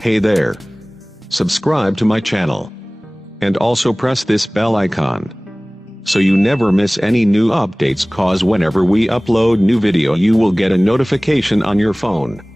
Hey there. Subscribe to my channel. And also press this bell icon, so you never miss any new updates, cause whenever we upload new video you will get a notification on your phone.